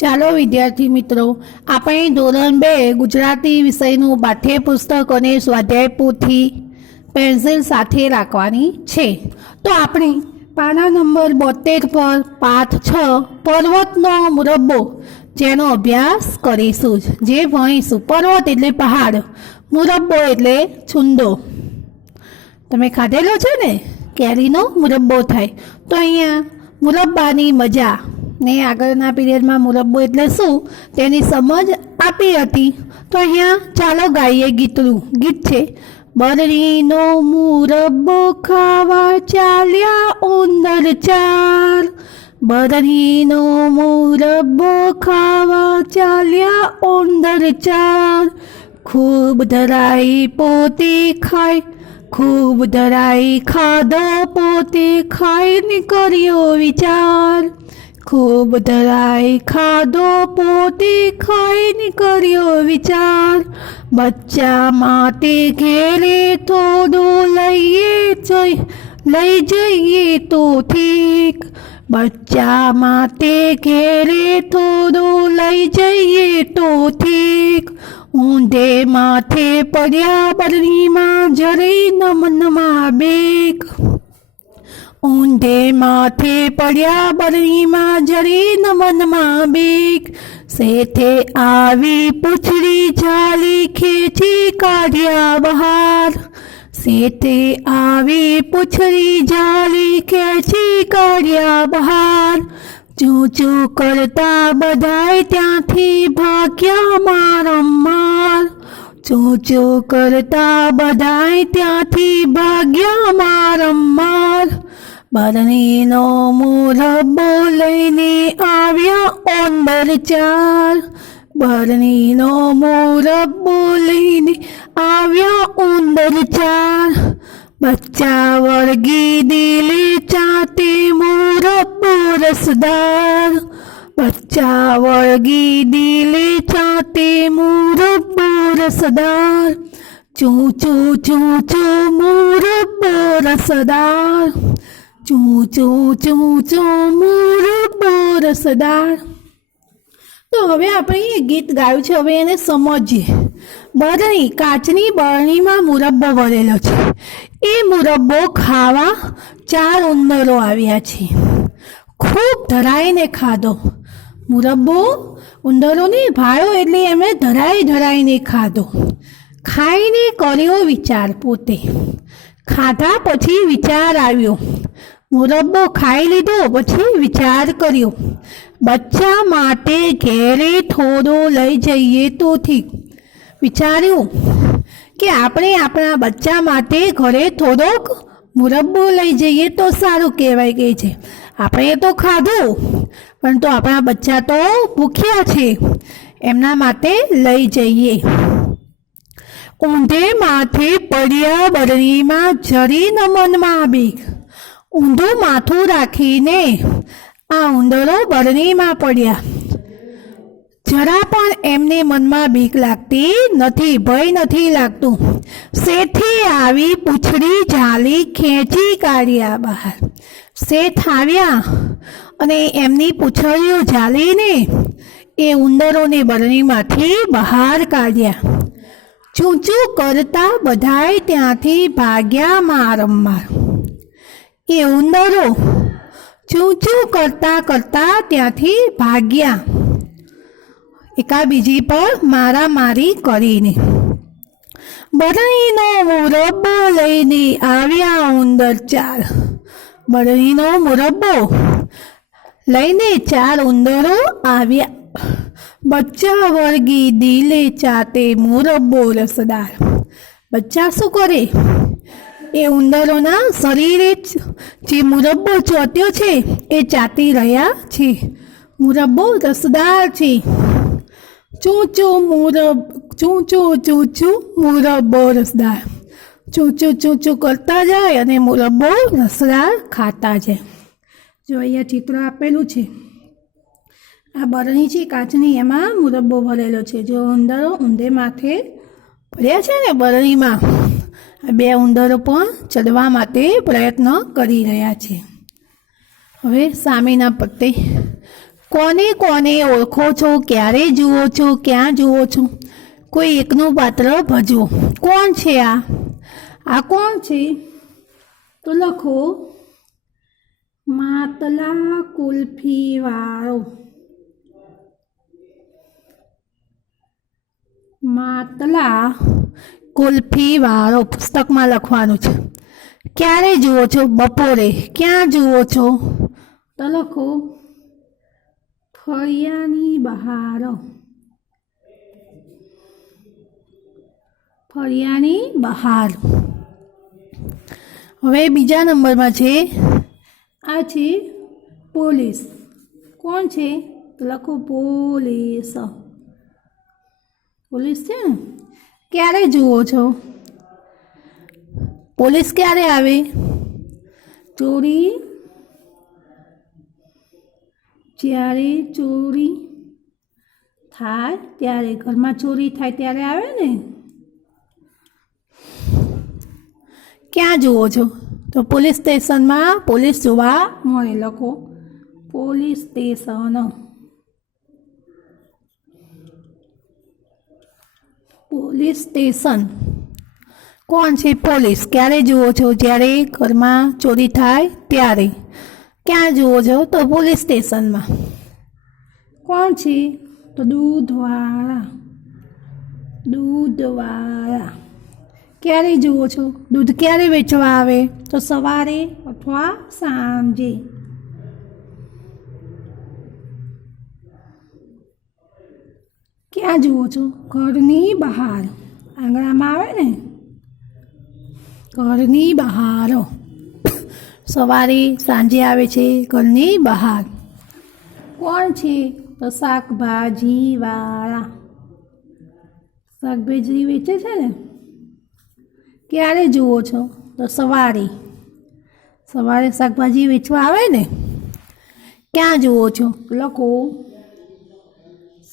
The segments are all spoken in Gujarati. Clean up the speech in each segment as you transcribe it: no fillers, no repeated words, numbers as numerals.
ચાલો વિદ્યાર્થી મિત્રો, આપણે ધોરણ 2 ગુજરાતી વિષયનું પાઠ્યપુસ્તક અને સ્વાધ્યાય પોથી પેન્સિલ સાથે રાખવાની છે. તો આપણે પાના નંબર 72 પર પાઠ 6 પર્વતનો મુરબ્બો જેનો અભ્યાસ કરીશું, જે ભણીશું. પર્વત એટલે પહાડ, મુરબ્બો એટલે છુંદો. તમે ખાધેલો છે ને, કેરીનો મુરબ્બો થાય. તો અહીંયા મુરબ્બાની મજા ને આગળના પીરિયડમાં મુરબ્બો એટલે શું તેની સમજ આપી હતી. તો અહીંયા ચાલો ગાઈએ ગીતનું. ગીત છે: બરણીનો મુરબ્બો ખાવા ચાલ્યા ઉંદર ચાર. બરણીનો મુરબ્બો ખાવા ચાલ્યા ઉંદર ચાર. ખૂબ ધરાઈ પોતે ખાય, ખૂબ ધરાઈ ખાધો પોતે ખાઈને કર્યો વિચાર. ખૂબ ધરાઈ ખાધો પોતે ખાઈને કર્યો વિચાર. બચ્ચા માટે ઘેરે થોડું લઈ જઈએ તો ઠીક. બચ્ચા માટે ઘેરે થોડું લઈ જઈએ તો ઠીક. ઊંધે માથે પડ્યા બરણીમાં જરી નમનમાં બેક. ઊંધે માથે પડ્યા બરણીમાં જરી નમનમાં બેક. શેઠે આવી પૂંછડી જાલી ખેંચી કાઢ્યા બહાર. શેઠે આવી પૂંછડી જાલી ખેંચી કાઢ્યા બહાર. ચૂં ચૂં કરતા બધાય ત્યાંથી ભાગ્યા મારમ્માર. ચૂં ચૂં કરતા બધાય ત્યાંથી ભાગ્યા મારમ્માર. બરણીનો મુરબ્બો લઈને આવ્યા ઉંદર ચાર. બરણીનો મુરબ્બો લઈને આવ્યા ઉંદર ચાર. બચ્ચા વળગી દિલે ચાતે મુરબ્બો રસદાર. બચ્ચા વળગી દિલે ચાતે મુરબ્બો રસદાર. ચૂં ચૂં ચૂં ચૂં મુરબ્બો રસદાર. ચૂં ચૂં ચૂં ચૂં મુરબ્બો રસદાર. તો હવે આપણે ગીત ગાયું છે, હવે એને સમજીએ. બરણી, કાચની બરણીમાં મુરબ્બો ભરેલો છે. એ મુરબ્બો ખાવા 4 ઉંદરો આવ્યા છે. ખૂબ ધરાઈને ખાધો. મુરબ્બો ઉંદરોને ભાળ્યો એટલે એમણે ધરાઈને ખાધો. ખાઈને કર્યો વિચાર પોતે. ખાધા પછી વિચાર આવ્યો. મુરબ્બો ખાઈ લીધો પછી વિચાર કર્યો. બચ્ચા માટે ઘેરે થોડો લઈ જઈએ તો ઠીક. વિચાર્યું કે આપણે આપણા બચ્ચા માટે ઘરે થોડોક મુરબ્બો લઈ જઈએ તો સારું કહેવાય. કે છે આપણે તો ખાધું, પણ તો આપણા બચ્ચા તો ભૂખ્યા છે, એમના માટે લઈ જઈએ. ઊંધે માથે પડ્યા બરણીમાં જરી નમનમાં બીક. ઊંધું માથું રાખીને આ ઉંદરો બરણીમાં પડ્યા. જરા પણ એમને મનમાં બીક લાગતી નથી, ભય નથી લાગતું. શેઠે આવી પૂંછડી ઝાલી ખેંચી કાઢ્યા બહાર. શેઠ આવ્યા અને એમની પૂંછડીઓ ઝાલીને એ ઉંદરોને બરણીમાંથી બહાર કાઢ્યા. ચૂં ચૂં કરતા બધાય ત્યાંથી ભાગ્યા મારમ્માર. એ ઉંદરો ચૂં ચૂં કરતા ત્યાંથી ભાગ્યા, એકાબીજી પર મારામારી કરીને. બરણીનો મુરબ્બો લઈને આવ્યા ઉંદર ચાર. બરણીનો મુરબ્બો લઈને 4 ઉંદરો આવ્યા. બચ્ચા વળગી દિલે ચાતે મુરબ્બો રસદાર. બચ્ચા શું કરે? એ ઉંદરોના શરીરે જે મુરબ્બો ચોટ્યો છે એ ચાટી રહ્યા છે. મુરબ્બો રસદાર છે. ચૂં ચૂં ચૂં ચૂં મુરબ્બો રસદાર. ચૂં ચૂં કરતા જાય અને મુરબ્બો રસદાર ખાતા જાય. જો અહીંયા ચિત્ર આપેલું છે. આ બરણી છે કાચની, એમાં મુરબ્બો ભરેલો છે. જો ઉંદરો ઊંધે માથે પડ્યા છે ને બરણીમાં, આ 2 ઉંદરો પણ ચડવા માટે પ્રયત્ન કરી રહ્યા છે. હવે સામેના પત્તે કોને કોને ઓળખો છો, ક્યારે જુઓ છો, ક્યાં જુઓ છો? કોઈ એકનું પાત્ર ભજવો. કોણ છે આ કોણ છે? તો લખો માટલા કુલ્ફીવાળો. માટલા કુલ્ફીવાળો પુસ્તકમાં લખવાનું છે. ક્યારે જુઓ છો? બપોરે. ક્યાં જુઓ છો? તો લખો ફળિયાની બહાર. ફળિયાની બહાર. હવે બીજા નંબરમાં છે, આ છે પોલીસ. કોણ છે? તો લખો પોલીસ. પોલીસ છે ને. ક્યારે જુઓ છો? પોલીસ ક્યારે આવે? ચોરી, જ્યારે ચોરી થાય ત્યારે. ઘરમાં ચોરી થાય ત્યારે આવે ને. ક્યાં જુઓ છો? તો પોલીસ સ્ટેશનમાં પોલીસ જોવા મળે. લખો પોલીસ સ્ટેશન. Police station. કોણ છે? પોલીસ. ક્યારે જુઓ છો? જ્યારે ઘરમાં ચોરી થાય ત્યારે. ક્યાં જુઓ છો? તો પોલીસ સ્ટેશનમાં. કોણ છે? તો દૂધવાળા. દૂધવાળા. ક્યારે જુઓ છો? દૂધ ક્યારે વેચવા આવે? તો સવારે અથવા સાંજે. ક્યાં જુઓ છો? ઘરની બહાર. આંગણામાં આવે ને. ઘરની બહાર. સવારે સાંજે આવે છે ઘરની બહાર. કોણ છે? તો શાકભાજીવાળા. શાકભાજી વેચે છે ને. ક્યારે જુઓ છો? તો સવારે. સવારે શાકભાજી વેચવા આવે ને. ક્યાં જુઓ છો? લખો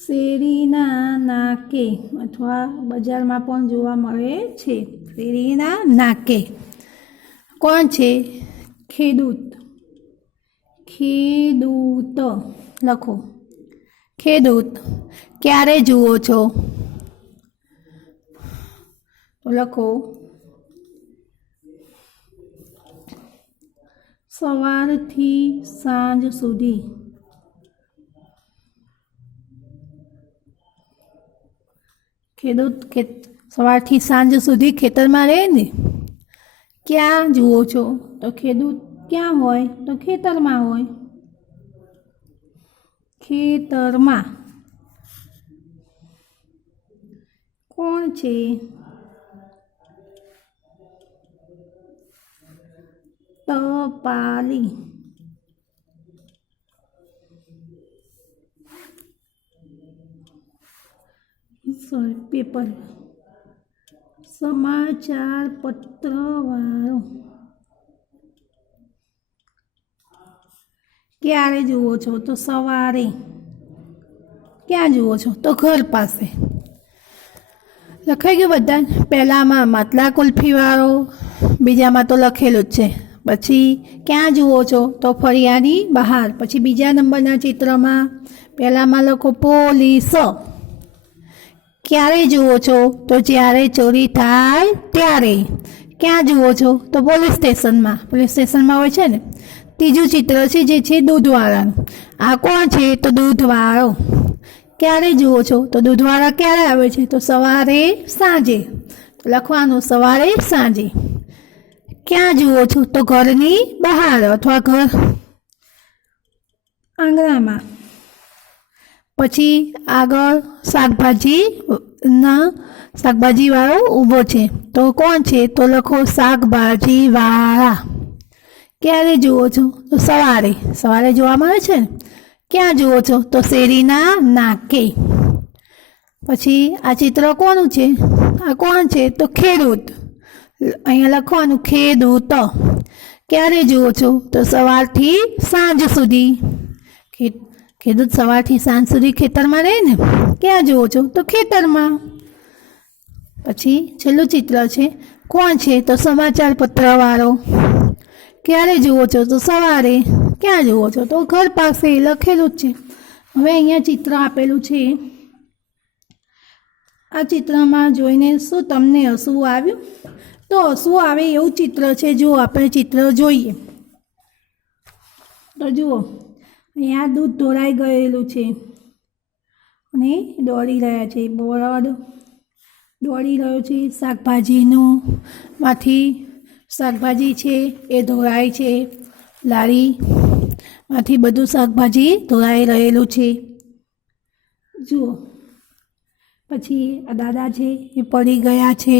શેરીના નાકે અથવા બજારમાં પણ જોવા મળે છે. શેરીના નાકે. કોણ છે? ખેડૂત. ખેડૂત. લખો ખેડૂત. ક્યારે જુઓ છો? તો લખો સવારથી સાંજ સુધી. ખેડૂત સવારથી સાંજ સુધી ખેતરમાં રહે ને. ક્યાં જુઓ છો? તો ખેડૂત ક્યાં હોય? તો ખેતરમાં હોય. ખેતરમાં. કોણ છે? ટપાલી. પેપર. સમાચાર પત્રવાળો. ક્યારે જુઓ છો? તો સવારે. ક્યાં જુઓ છો? તો ઘર પાસે. લખાઈ ગયું બધા. પહેલામાં માટલા કુલ્ફીવાળો, બીજામાં તો લખેલું જ છે. પછી ક્યાં જુઓ છો? તો ફળિયાની બહાર. પછી બીજા નંબરના ચિત્રમાં પહેલામાં લખો પોલીસ. ક્યારે જુઓ છો? તો જ્યારે ચોરી થાય ત્યારે. ક્યાં જુઓ છો? તો પોલીસ સ્ટેશનમાં. પોલીસ સ્ટેશનમાં હોય છે ને. ત્રીજું ચિત્ર છે જે છે દૂધવાળાનું. આ કોણ છે? તો દૂધવાળો. ક્યારે જુઓ છો? તો દૂધવાળા ક્યારે આવે છે? તો સવારે સાંજે. તો લખવાનું સવારે સાંજે. ક્યાં જુઓ છો? તો ઘરની બહાર અથવા ઘર આંગણામાં. પછી આગળ શાકભાજીવાળો ઊભો છે. તો કોણ છે? તો લખો શાકભાજીવાળા. ક્યારે જુઓ છો? તો સવારે. સવારે જોવા મળે છે ને. ક્યાં જુઓ છો? તો શેરીના નાકે. પછી આ ચિત્ર કોનું છે? આ કોણ છે? તો ખેડૂત. અહીંયા લખવાનું ખેડૂત. ક્યારે જુઓ છો? તો સવારથી સાંજ સુધી. ખેડૂત સવારથી સાંજ સુધી ખેતરમાં રહે ને. ક્યાં જુઓ છો? તો ખેતરમાં. પછી છેલ્લું ચિત્ર છે. કોણ છે? તો સમાચાર પત્રવાળો. ક્યારે જુઓ છો? તો સવારે. ક્યાં જુઓ છો? તો ઘર પાસે. લખેલું જ છે. હવે અહીંયા ચિત્ર આપેલું છે, આ ચિત્રમાં જોઈને શું તમને હસવું આવ્યું? તો હસવું આવે એવું ચિત્ર છે. જો આપણે ચિત્ર જોઈએ તો જુઓ, અહીંયા દૂધ ઢોળાઈ ગયેલું છે અને દોડી રહ્યા છે, બળદ દોડી રહ્યો છે. શાકભાજીનું માંથી શાકભાજી છે એ ધોવાય છે, લારીમાંથી બધું શાકભાજી ધોવાઈ રહેલું છે. જુઓ, પછી આ દાદા છે એ પડી ગયા છે.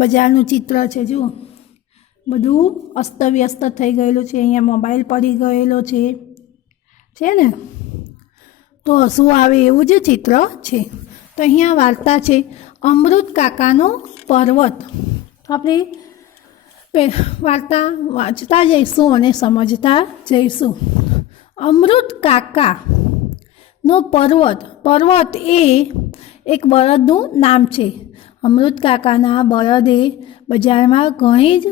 બજારનું ચિત્ર છે. જુઓ, બધું અસ્તવ્યસ્ત થઈ ગયેલું છે. અહીંયા મોબાઈલ પડી ગયેલો છે ને? તો હસવું આવે એવું જ ચિત્ર છે. તો અહીંયા વાર્તા છે અમૃત કાકાનો પર્વત. આપણે વાર્તા વાંચતા જઈશું અને સમજતા જઈશું. અમૃત કાકાનો પર્વત. પર્વત એ એક બળદનું નામ છે. અમૃત કાકાના બળદે બજારમાં ઘણી જ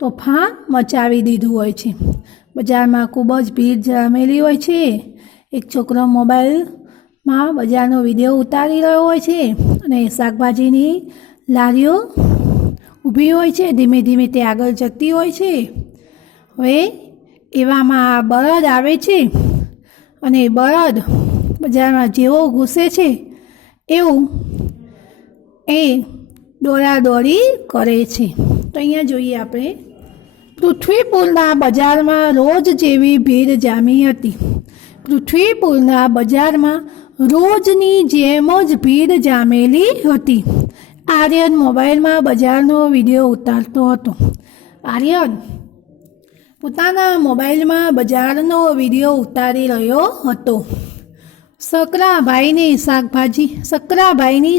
તોફાન મચાવી દીધું હોય છે. બજારમાં ખૂબ જ ભીડ જામેલી હોય છે. એક છોકરો મોબાઈલમાં બજારનો વિડીયો ઉતારી રહ્યો હોય છે અને શાકભાજીની લારીઓ ઊભી હોય છે, ધીમે ધીમે તે આગળ જતી હોય છે. હવે એવામાં બળદ આવે છે અને બળદ બજારમાં જેવો ઘૂસે છે એવું એ દોડાદોડી કરે છે. તો અહીંયા જોઈએ આપણે, પૃથ્વીપુરના બજારમાં રોજ જેવી ભીડ જામી હતી. પૃથ્વીપુરના બજારમાં રોજની જેમ જ ભીડ જામેલી હતી. આર્યન મોબાઈલમાં બજારનો વિડીયો ઉતારતો હતો. આર્યન પોતાના મોબાઈલમાં બજારનો વિડીયો ઉતારી રહ્યો હતો. સકરાભાઈની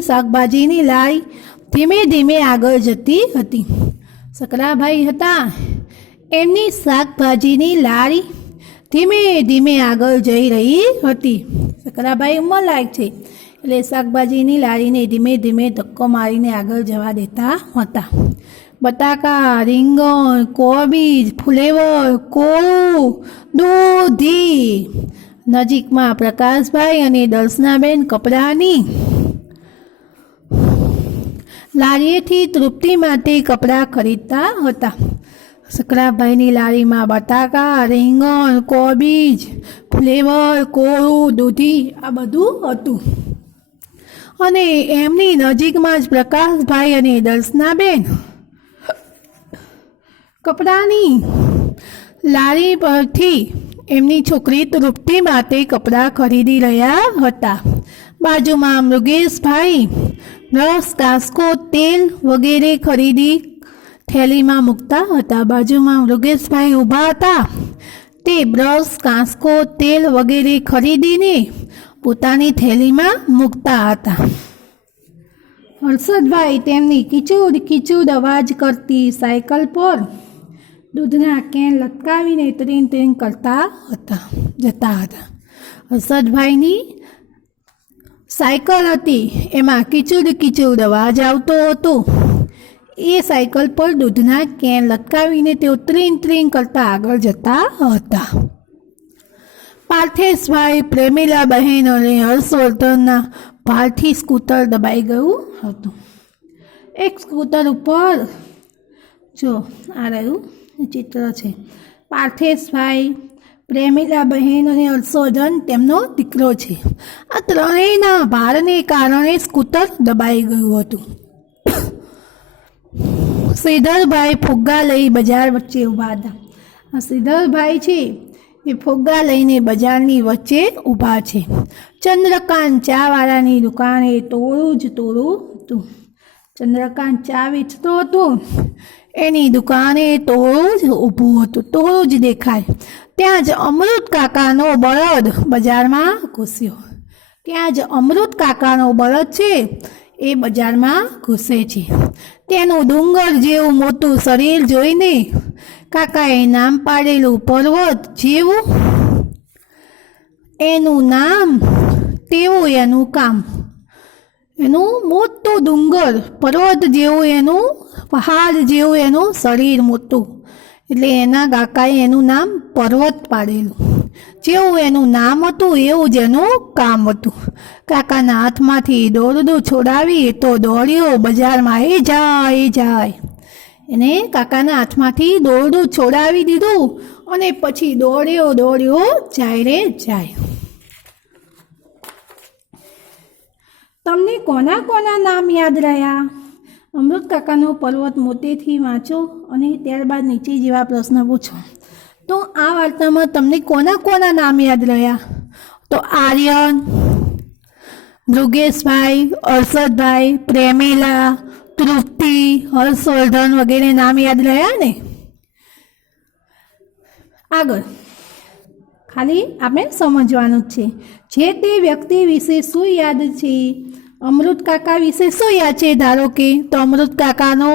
શાકભાજીની લારી ધીમે ધીમે આગળ જતી હતી. સકરાભાઈ હતા, એમની શાકભાજીની લારી ધીમે ધીમે આગળ જઈ રહી હતી. સકરાભાઈ ઉંમરલાયક છે એટલે શાકભાજીની લારીને ધીમે ધીમે ધક્કો મારીને આગળ જવા દેતા હતા. બટાકા, રીંગણ, કોબીજ, ફુલેવર, કોળું, દૂધી. નજીકમાં પ્રકાશભાઈ અને દર્શનાબેન કપડાની લારીએથી તૃપ્તિ માટે કપડાં ખરીદતા હતા. સકરાભાઈની લારીમાં બટાકા, રીંગણ, કોબીજ, ફ્લેવર, કોળું, દૂધી આ બધું હતું. અને એમની નજીકમાં જ પ્રકાશભાઈ અને દર્શનાબેન કપડાની લારી પરથી એમની છોકરી તૃપ્તિ માટે કપડાં ખરીદી રહ્યા હતા. બાજુમાં મૃગેશભાઈ બ્રશ, કાંસકો, તેલ વગેરે ખરીદી થેલીમાં મૂકતા હતા. બાજુમાં મૃગેશભાઈ ઊભા હતા. તે બ્રશ, કાંસકો, તેલ વગેરે ખરીદીને પોતાની થેલીમાં મૂકતા હતા. હર્ષદભાઈ તેમની કીચુડ કીચુડ અવાજ કરતી સાયકલ પર દૂધના કેન લટકાવીને ત્રીન ત્રીન કરતા જતા હતા. હર્ષદભાઈની સાયકલ હતી, એમાં કીચુડ કીચુડ અવાજ આવતો હતો. એ સાયકલ પર દૂધના કેન લટકાવીને તેઓ ત્રીન ત્રીન કરતા આગળ જતા હતા. પાર્થેશભાઈ, પ્રેમીલાબહેન અને હર્ષવર્ધનના ભારથી સ્કૂટર દબાઈ ગયું હતું. એક સ્કૂટર ઉપર જો આ રહ્યું ચિત્ર છે. પાર્થેશભાઈ, પ્રેમીલાબહેન અને હર્ષવર્ધન તેમનો દીકરો છે. આ ત્રણેયના ભારને કારણે સ્કૂટર દબાઈ ગયું હતું. શ્રીધરભાઈ ફુગ્ગા લઈ બજાર વચ્ચે ઊભા હતા. આ શ્રીધરભાઈ છે એ ફુગ્ગા લઈને બજારની વચ્ચે ઊભા છે. ચંદ્રકાંત ચાવાળાની દુકાને તોડું જ હતું. ચંદ્રકાંત ચા વેચતો હતો, એની દુકાને તોડું જ ઊભું હતું. તોડું જ દેખાય. ત્યાં જ અમૃત કાકાનો બળદ બજારમાં ઘૂસ્યો. ત્યાં જ અમૃત કાકાનો બળદ છે એ બજારમાં ઘૂસે છે. તેનું ડુંગર જેવું મોટું શરીર જોઈને કાકાએ નામ પાડેલું પર્વત જેવું એનું નામ તેવું એનું કામ. એનું મોટું ડુંગર, પર્વત જેવું એનું, પહાડ જેવું એનું શરીર મોટું, એટલે એના કાકાએ એનું નામ પર્વત પાડેલું. જેવું એનું નામ હતું એવું જ એનું કામ હતું. કાકાના હાથમાંથી દોરડું છોડાવી તો દોડ્યો બજારમાં એ જાય. એને કાકાના હાથમાંથી દોરડું છોડાવી દીધું અને પછી દોડ્યો જાય રે જાય. તમને કોના કોના નામ યાદ રહ્યા? અમૃત કાકાનો પર્વત મોટેથી વાંચો અને ત્યારબાદ નીચે જેવા પ્રશ્ન પૂછો. તો આ વાર્તામાં તમને કોના કોના નામ યાદ રહ્યા? તો આર્યન, મૃગેશભાઈ, હર્ષદભાઈ, પ્રેમિલા, તૃપ્તિ, હર્ષવર્ધન વગેરે નામ યાદ રહ્યા ને? આગળ ખાલી આપણે સમજવાનું જ છે. જે તે વ્યક્તિ વિશે શું યાદ છે? અમૃત કાકા વિશે શું યાદ છે? ધારો કે તો અમૃત કાકાનો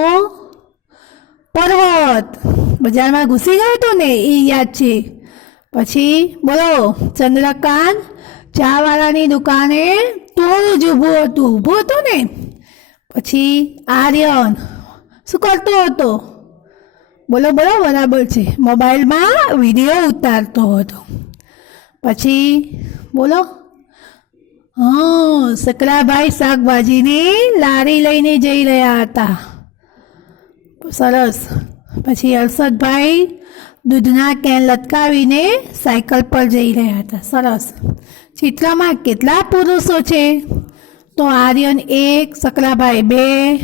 પર્વત બજારમાં ઘૂસી ગયો હતો ને એ યાદ છે. પછી બોલો, ચંદ્રકાંત ચાવાળાની દુકાને તોડ ઊભો હતો ને. પછી આર્યન શું કરતો હતો? બોલો બરાબર છે, મોબાઈલમાં વિડીયો ઉતારતો હતો. પછી બોલો, સકલાભાઈ શાકભાજીની લારી લઈને જઈ રહ્યા હતા. સરસ. પછી હર્ષદભાઈ દૂધના કેન લટકાવીને સાયકલ પર જઈ રહ્યા હતા. સરસ. ચિત્રમાં કેટલા પુરુષો છે? તો આર્યન 1, સકલાભાઈ 2,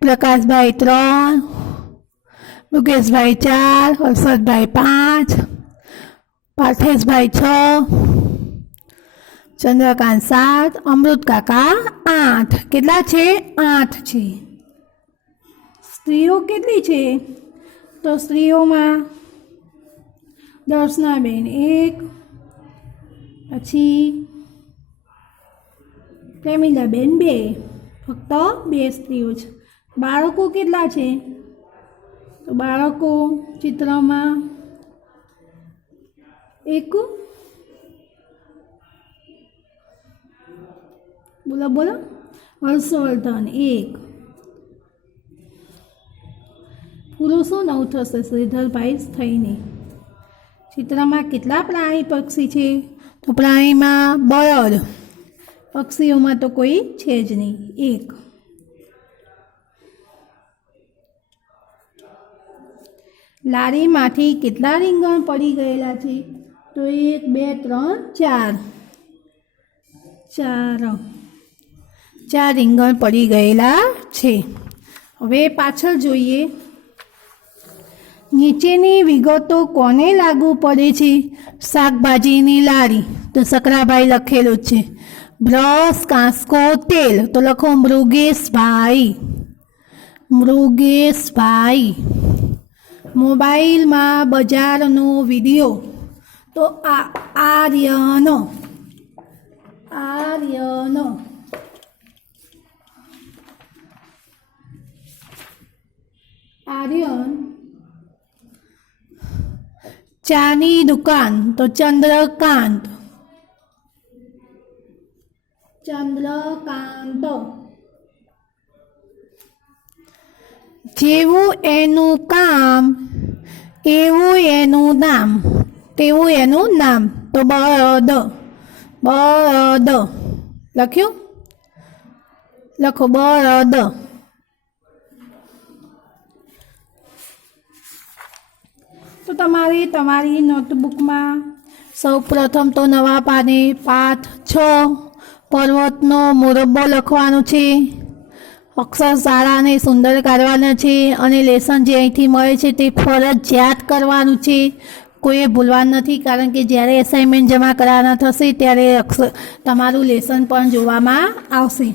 પ્રકાશભાઈ 3, મુકેશભાઈ 4, હર્ષદભાઈ 5, પાર્થેશભાઈ 6, ચંદ્રકાંત 7, અમૃત કાકા 8. કેટલા છે? 8 છે. સ્ત્રીઓ કેટલી છે? તો સ્ત્રીઓમાં દર્શનાબેન 1, પછી પ્રેમિલાબેન 2. ફક્ત 2 સ્ત્રીઓ છે. બાળકો કેટલા છે? તો બાળકો ચિત્રમાં 1. બોલો હર્ષવર્ધન 1. પુરુષો 9 થશે શ્રીધરભાઈ થઈને. ચિત્રમાં કેટલા પ્રાણી પક્ષી છે? તો પ્રાણીમાં બળદ, પક્ષીઓમાં તો કોઈ છે જ નહીં, 1. લારીમાંથી કેટલા રીંગણ પડી ગયેલા છે? તો 1, 2, 3, 4. 4 રીંગણ પડી ગયેલા છે. હવે પાછળ જોઈએ. નીચેની વિગતો કોને લાગુ પડે છે? શાકભાજીની લારી તો સકરાભાઈ લખેલું છે. બ્રશ, કાંસકો, તેલ તો લખો મૃગેશભાઈ. મોબાઈલમાં બજારનો વિડીયો તો આર્યન. ચાની દુકાન તો ચંદ્રકાંત. જેવું એનું કામ એવું એનું નામ, તેવું એનું નામ તો બળદ. લખ્યું? લખો બળદ. તો તમારી નોટબુકમાં સૌ પ્રથમ તો નવા પાને પાઠ 6 પર્વતનો મુરબ્બો લખવાનો છે. અક્ષર સારા અને સુંદર કાઢવાના છે અને લેસન જે અહીંથી મળે છે તે ફરજિયાત કરવાનું છે. કોઈએ ભૂલવાનું નથી, કારણ કે જ્યારે એસાઇનમેન્ટ જમા કરવાના થશે ત્યારે તમારું લેસન પણ જોવામાં આવશે.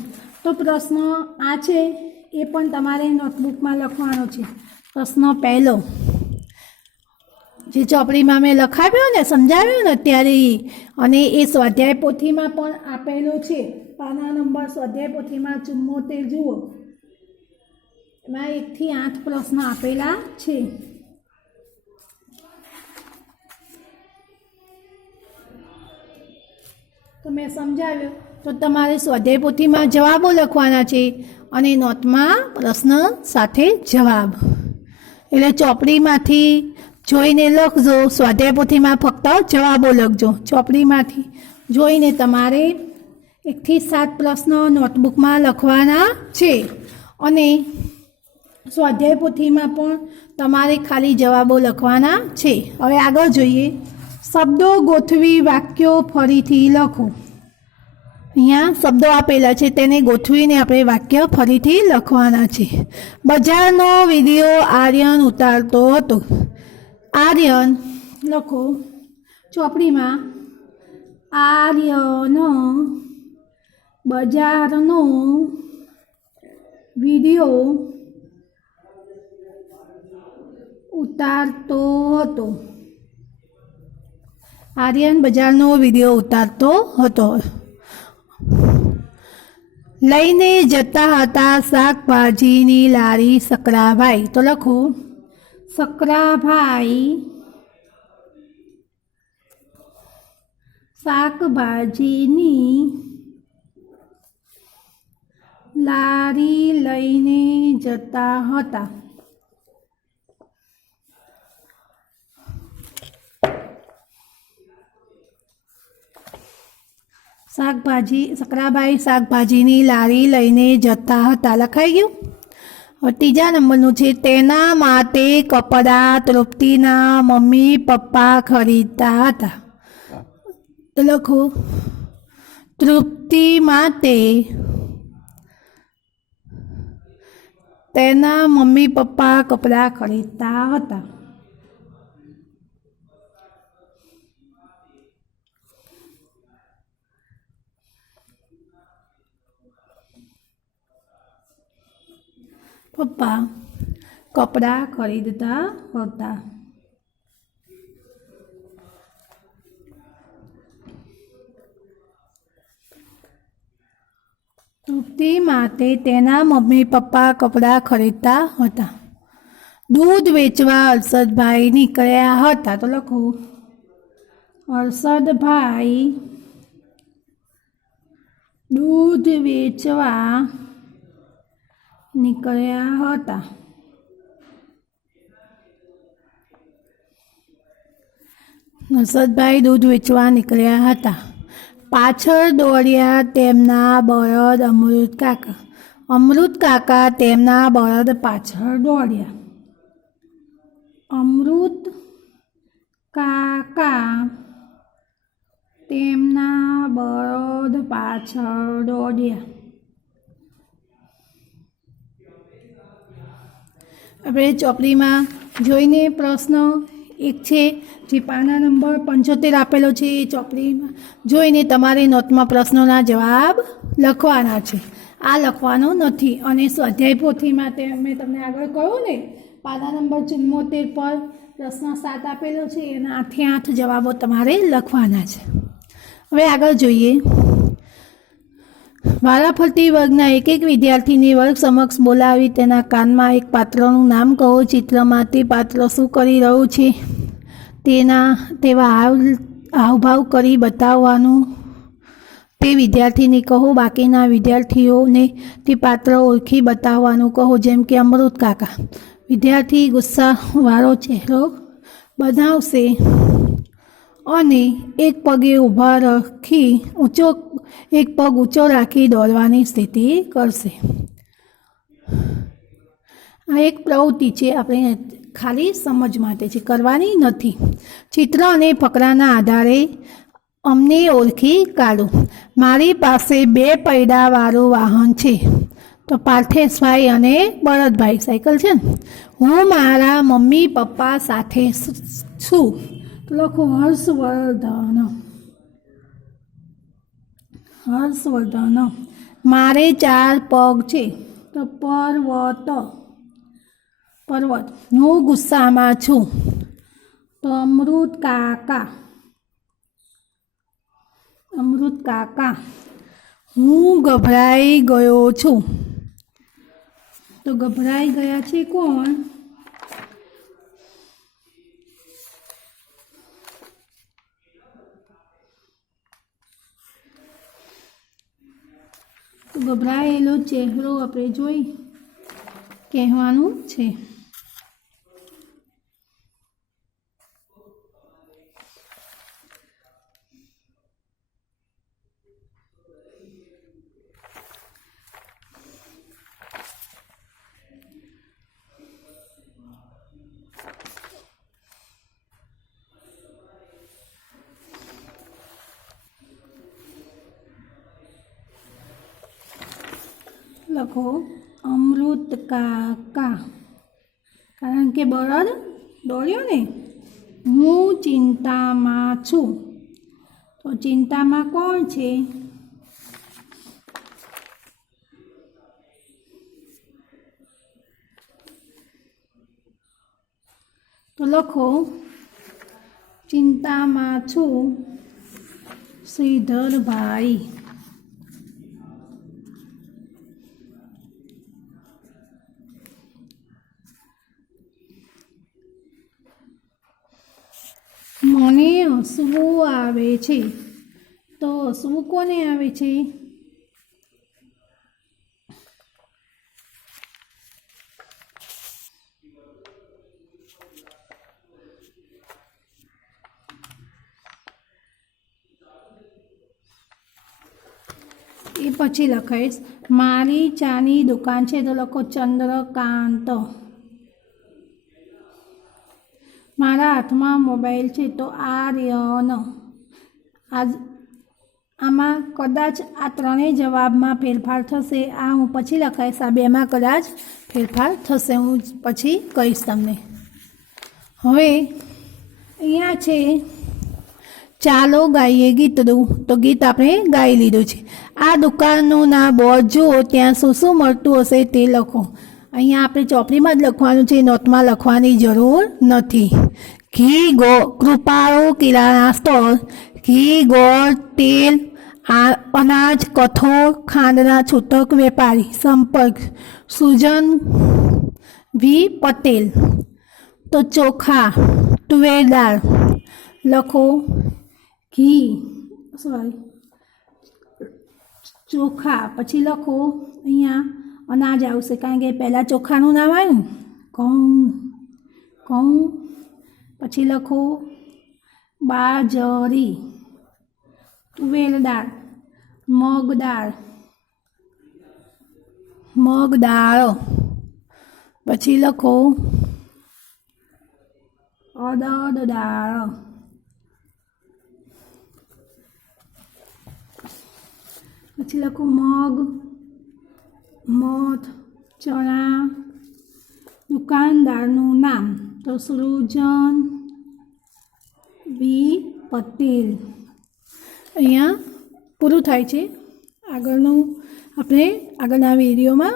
તો પ્રશ્ન આ છે એ પણ તમારે નોટબુકમાં લખવાનો છે. પ્રશ્ન પહેલો જે ચોપડીમાં મેં લખાવ્યો ને, સમજાવ્યો ને અત્યારે, અને એ સ્વાધ્યાય પોથીમાં પણ આપેલો છે. પાના નંબર સ્વાધ્યાય પોથીમાં 74 જુઓ, એમાં 1 થી 8 પ્રશ્ન આપેલા છે. તો મેં સમજાવ્યો. તો તમારે સ્વાધ્યાય પોથીમાં જવાબો લખવાના છે અને નોટમાં પ્રશ્ન સાથે જવાબ. એટલે ચોપડીમાંથી જોઈને લખજો. સ્વાધ્યાય પોથીમાં ફક્ત જવાબો લખજો. ચોપડીમાંથી જોઈને તમારે 1 થી 7 પ્રશ્નો નોટબુકમાં લખવાના છે અને સ્વાધ્યાય પોથીમાં પણ તમારે ખાલી જવાબો લખવાના છે. હવે આગળ જોઈએ. શબ્દો ગોઠવી વાક્યો ફરીથી લખો. અહીંયા શબ્દો આપેલા છે તેને ગોઠવીને આપણે વાક્ય ફરીથી લખવાના છે. બજારનો વિડીયો આર્યન ઉતારતો હતો. આર્યન લખો ચોપડીમાં. આર્યન બજારનો વિડીયો ઉતારતો હતો. આર્યન બજારનો વિડીયો ઉતારતો હતો. લઈને જતા હતા શાકભાજીની લારી સકરાભાઈ. તો લખો સકરાભાઈ શાકભાજીની લારી લઈને જતા હતા. સકરાભાઈ શાકભાજીની લારી લઈને જતા હતા. લખાઈ ગયું. ત્રીજા નંબરનું છે. તેના માટે કપડાં તૃપ્તિના મમ્મી પપ્પા ખરીદતા હતા. તો લખો તૃપ્તિ માટે તેના મમ્મી પપ્પા કપડાં ખરીદતા હતા. પપ્પા કપડાં ખરીદતા હતા. તૃપ્તિ માટે તેના મમ્મી પપ્પા કપડાં ખરીદતા હતા. દૂધ વેચવા હર્ષદભાઈ નીકળ્યા હતા. તો લખો હર્ષદભાઈ દૂધ વેચવા નીકળ્યા હતા. હર્ષદભાઈ દૂધ વેચવા નીકળ્યા હતા. પાછળ દોડ્યા તેમના બળદ અમૃત કાકા. અમૃત કાકા તેમના બળદ પાછળ દોડ્યા. અમૃત કાકા તેમના બળદ પાછળ દોડ્યા. આપણે ચોપડીમાં જોઈને પ્રશ્ન એક છે જે પાના નંબર 75 આપેલો છે. એ ચોપડીમાં જોઈને તમારે નોટમાં પ્રશ્નોના જવાબ લખવાના છે. આ લખવાનો નથી. અને સ્વાધ્યાય પોથીમાં મેં તમને આગળ કહ્યું ને પાના નંબર 74 પર પ્રશ્ન 7 આપેલો છે. એના 8 જવાબો તમારે લખવાના છે. હવે આગળ જોઈએ. વારાફરતી વર્ગના એક વિદ્યાર્થીને વર્ગ સમક્ષ બોલાવી તેના કાનમાં એક પાત્રનું નામ કહો. ચિત્રમાં તે પાત્ર શું કરી રહ્યું છે તેવા હાવભાવ કરી બતાવવાનું તે વિદ્યાર્થીને કહો. બાકીના વિદ્યાર્થીઓને તે પાત્ર ઓળખી બતાવવાનું કહો. જેમ કે અમૃત કાકા. વિદ્યાર્થી ગુસ્સાવાળો ચહેરો બનાવશે અને એક પગે ઊભા રાખી એક પગ ઊંચો રાખી દોડવાની સ્થિતિ કરશે. આ એક પ્રવૃત્તિ છે. આપણે ખાલી સમજ માટે છે, કરવાની નથી. ચિત્ર અને ફકરાના આધારે અમને ઓળખી કાઢો. મારી પાસે 2 પૈડાવાળું વાહન છે. તો પાર્થેશભાઈ અને બળદભાઈ સાયકલ છે ને. હું મારા મમ્મી પપ્પા સાથે છું. તો લખો હર્ષવર્ધન. હર્ષવર્ધન. મારે 4 પગ છે. તો પર્વત. હું ગુસ્સામાં છું. તો અમૃત કાકા. હું ગભરાઈ ગયો છું. તો ગભરાઈ ગયા છે કોણ? તો ગભરાયેલો ચહેરો આપણે જોઈ કહેવાનું છે. લખો અમૃત કાકા, કારણ કે બળદ દોડ્યો ને. હું ચિંતામાં છું, તો ચિંતામાં કોણ છે? તો લખો ચિંતામાં છું શ્રીધરભાઈ. મને હસવું આવે છે, તો હસવું કોને આવે છે? એ પછી લખાઈશ મારી ચાની દુકાન છે, તો લખો ચંદ્રકાંત. મારા હાથમાં મોબાઈલ છે, તો આર્યન. આમાં કદાચ આ ત્રણેય જવાબમાં ફેરફાર થશે. આ હું પછી લખાઈશ, આ બેમાં કદાચ ફેરફાર થશે, હું પછી કહીશ તમને. હવે અહીંયા છે ચાલો ગાઈએ ગીતડું, તો ગીત આપણે ગાઈ લીધું છે. આ દુકાનનું ના બોર્ડ જુઓ, ત્યાં શું શું મળતું હશે તે લખો. અહીંયા આપણે ચોપડીમાં જ લખવાનું છે, નોટમાં લખવાની જરૂર નથી. ઘી ગોળ, કૃપાળુ કિરાણા સ્ટોર, ઘી ગોળ તેલ અનાજ કઠોળ ખાંડના છૂટક વેપારી. સંપર્ક સુજન વી પટેલ. તો ચોખા તુવેર દાળ લખો ઘી ચોખા, પછી લખો અહીંયા અનાજ આવશે, કારણ કે પહેલાં ચોખાનું નામ આવ્યું ને. ઘઉં, પછી લખો બાજરી, તુવેર દાળ, મગ દાળ, પછી લખો અડદ દાળ, પછી લખો મગ, મધ, ચણા. દુકાનદારનું નામ તો સૃજન વી પટેલ. અહીંયા પૂરું થાય છે. આગળના વિડીયોમાં